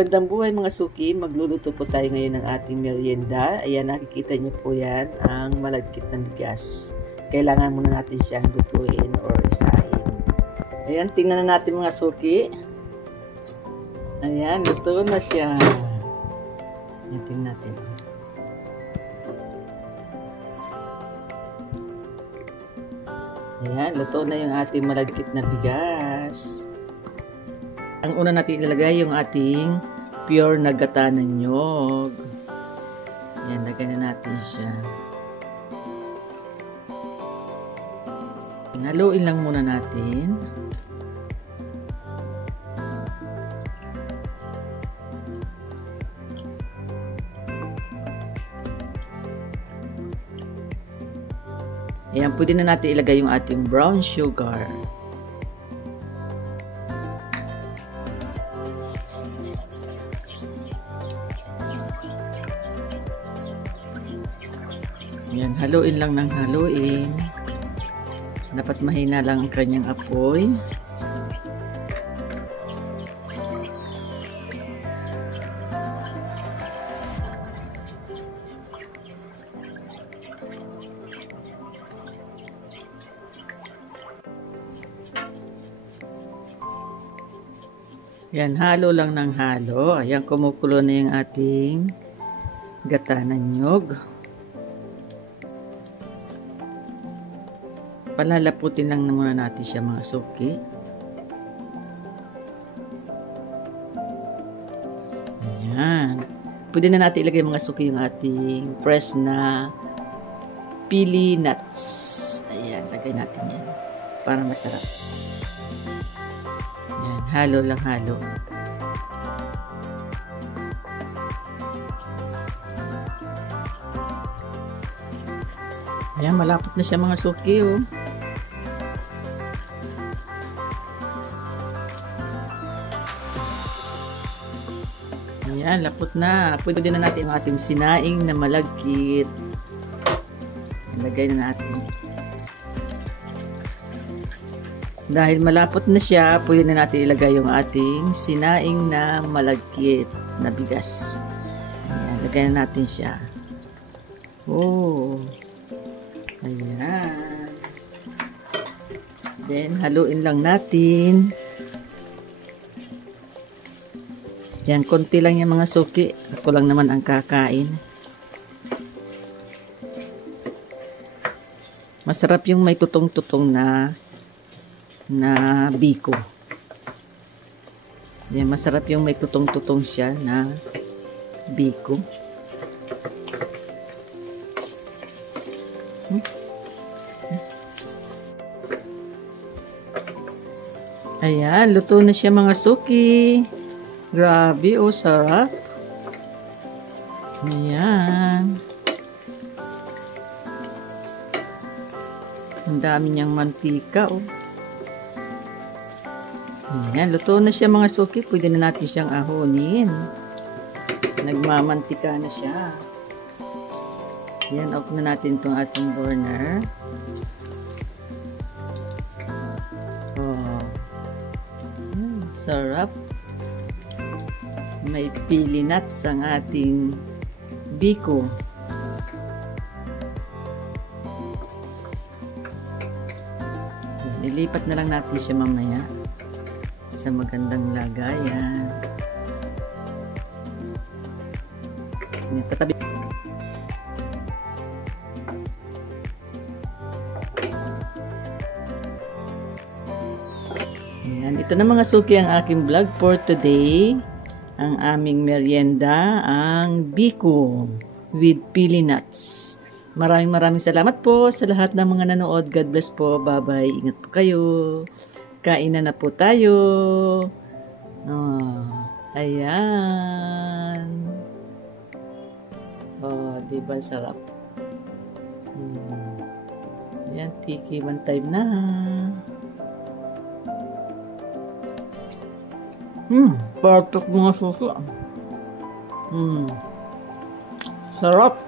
Magandang buhay mga suki, magluluto po tayo ngayon ng ating merienda. Ayan, nakikita nyo po yan, ang malagkit na bigas. Kailangan muna natin siyang lutuin or isahin. Ayan, tingnan na natin mga suki. Ayan, luto na siya. Ayan, tingnan natin. Ayan, luto na yung ating malagkit na bigas. Ang una natin ilalagay yung ating pure na gata ng nyog. Ayan, lagay na natin siya. Haluin lang muna natin. Ayan, pwede na natin ilagay yung ating brown sugar. Ayan, haluin lang ng haluin. Dapat mahina lang ang kanyang apoy. Ayan, halo lang ng halo. Ayan, kumukulo na yung ating gata ng nyog. Palalaputin lang muna natin siya mga suki. Ayan. Pwede na natin ilagay mga suki yung ating fresh na pili nuts. Ayan, lagay natin yan para masarap. Ayan, halo lang halo. Ayan, malapot na siya mga suki, oh. Ayan, lapot na. Pwede din na natin ang ating sinaing na malagkit. Ilagay na natin. Dahil malapot na siya, pwede na natin ilagay yung ating sinaing na malagkit na bigas. Ayan, lagay na natin siya. Oh. Ayan. Then, haluin lang natin. Yan, konti lang yung mga suki. Ako lang naman ang kakain. Masarap yung may tutong-tutong na biko. Yan, masarap yung may tutong-tutong siya na biko. Ayan, luto na siya mga suki. Grabe, oh, sarap. Ayan. Ang dami niyang mantika, oh. Ayan, luto na siya mga suki. Pwede na natin siyang ahonin. Nagmamantika na siya. Ayan, off na natin itong ating burner. Oh. Ayan, sarap. May pili nuts ang ating biko. Nilipat na lang natin siya mamaya sa magandang lagayan. Tatabi. Ayan, ito na mga suki ang aking vlog for today. Ang aming merienda, ang biko with pili nuts. Maraming salamat po sa lahat ng mga nanood. God bless po. Bye-bye. Ingat po kayo. Kainan na po tayo. Oh, ayan. Oh, diba sarap? Ayan, tiki one time na. Perfect mga suso. Sarap.